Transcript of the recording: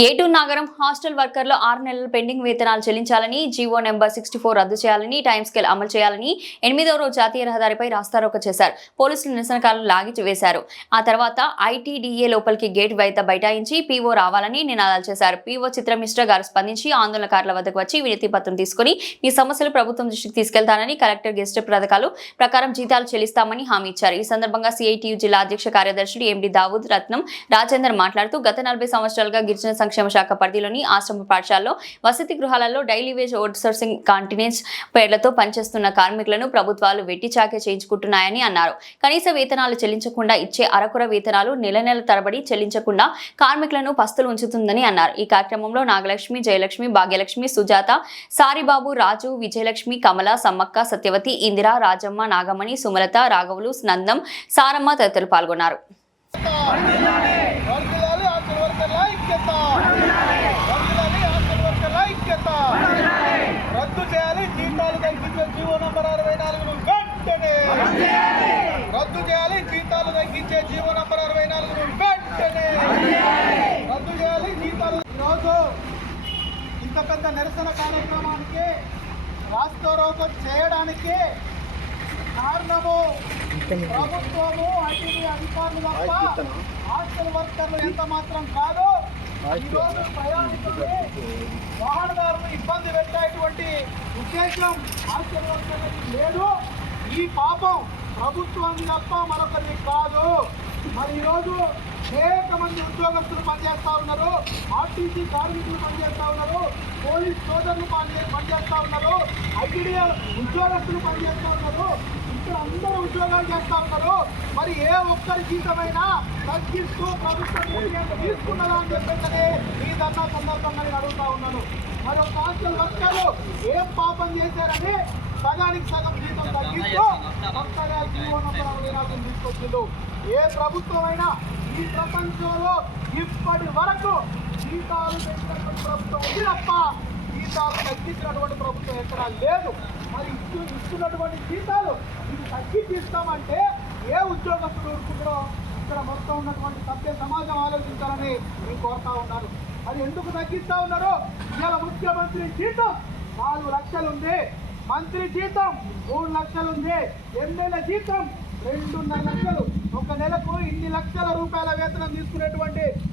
ఏటూరు నగరం హాస్టల్ వర్కర్లు ఆరు నెలల పెండింగ్ వేతనాలు చెల్లించాలని జీవో నెంబర్ సిక్స్టీ ఫోర్ రద్దు చేయాలని టైం స్కేల్ అమలు చేయాలని ఎనిమిదో రోజు జాతీయ రహదారిపై రాస్తారోక చేశారు. పోలీసులు నిరసనకారులు లాగి వేశారు. ఆ తర్వాత ఐటీడీఏ లోపలికి గేట్ వైద్య బైఠాయించి పీఓ రావాలని నినాదాలు చేశారు. పీఓ చిత్రమిశ్ర గారు స్పందించి ఆందోళనకారుల వద్దకు వచ్చి వినతి పత్రం తీసుకుని మీ సమస్యలు ప్రభుత్వం దృష్టికి తీసుకెళ్తానని కలెక్టర్ గెస్ట్ పథకాలు ప్రకారం జీతాలు చెల్లిస్తామని హామీ ఇచ్చారు. ఈ సందర్భంగా సిఐటియు జిల్లా అధ్యక్ష కార్యదర్శి ఎండి దావూద్ రత్నం రాజేందర్ మాట్లాడుతూ గత నలభై సంవత్సరాలుగా గిరిజన సంక్షేమ శాఖ పరిధిలోని ఆశ్రమ పాఠశాలలో వసతి గృహాలలో daily wage outsourcing continence పేర్లతో పనిచేస్తున్న కార్మికులను ప్రభుత్వాలు వెట్టి చాకే చేయించుకుంటున్నాయని అన్నారు. కనీస వేతనాలు చెల్లించకుండా ఇచ్చే అరకుర వేతనాలు నెల నెల తరబడి చెల్లించకుండా కార్మికులను పస్తులు ఉంచుతుందని అన్నారు. ఈ కార్యక్రమంలో నాగలక్ష్మి జయలక్ష్మి భాగ్యలక్ష్మి సుజాత సారిబాబు రాజు విజయలక్ష్మి కమల సమ్మక్క సత్యవతి ఇందిరా రాజమ్మ నాగమణి సుమలత రాఘవులు నందం సారమ్మ తదితరులు పాల్గొన్నారు. ఐక్యత. హాస్టల్ వర్కర్ల ఐక్యత. రద్దు చేయాలి జీతాలు తగ్గించే జీవో నంబర్ అరవై నాలుగును వెంటనే. రద్దు చేయాలి జీతాలు తగ్గించే జీవో నంబర్ అరవై నాలుగును వెంటనే. రద్దు చేయాలి జీతాలు ఈరోజు ఇంత పెద్ద నిరసన కార్యక్రమానికి రాష్ట్రోకం చేయడానికి కారణము ప్రభుత్వము ఐటీడీ అధికారులు తప్ప హాస్టల్ వర్కర్లు ఎంత మాత్రం కాదు ఈరోజు ప్రయాణికులు వాహనదారులు ఇబ్బంది పెట్టేటువంటి ఉద్దేశం హాస్టల్ లేదు. ఈ పాపం ప్రభుత్వాన్ని తప్ప మరొకరికి కాదు. మరి ఈరోజు అనేక మంది ఉద్యోగస్తులు పనిచేస్తూ ఉన్నారు. ఆర్టీసీ కార్మికులు పనిచేస్తూ ఉన్నారు. పోలీస్ సోదరులు పని పనిచేస్తా ఉన్నారు. ఐటీడీఎల్ ఉద్యోగస్తులు పనిచేస్తూ ఉన్నారు. ఉద్యోగాలు చేస్తా ఉన్నారు మరి ఏ ఒక్కరి జీతమైనా తగ్గిస్తూ ప్రభుత్వం తీసుకున్నదా అని చెప్పేసి ఈ ధర్నా సందర్భంగా నేను అడుగుతా ఉన్నాను. మరి ఒక హాస్టల్ వర్కర్లు ఏం పాపం చేశారని సగానికి సగం జీతం తగ్గిస్తూ కొత్తగా జీవనంలో తీసుకొచ్చిండు. ఏ ప్రభుత్వం అయినా ఈ ప్రపంచంలో ఇప్పటి వరకు జీతాలు పెంచినటువంటి ప్రభుత్వం ఉంది తప్ప జీతాలు తగ్గించినటువంటి ప్రభుత్వం ఎక్కడ లేదు. మరి ఇస్తు ఇస్తున్నటువంటి జీతాలు ఇది తగ్గించి ఇస్తామంటే ఏ ఉద్యోగస్తులు ఊరుకుంటారో ఇక్కడ మొత్తం ఉన్నటువంటి సభ్య సమాజం ఆలోచించాలని నేను కోరుతా ఉన్నాను. అది ఎందుకు తగ్గిస్తా ఉన్నారు? ఇవాళ ముఖ్యమంత్రి జీతం నాలుగు లక్షలు ఉంది మంత్రి జీతం మూడు లక్షలు ఉంది ఎమ్మెల్యే జీతం రెండున్నర లక్షలు. ఒక నెలకు ఇన్ని లక్షల రూపాయల వేతనం తీసుకునేటువంటి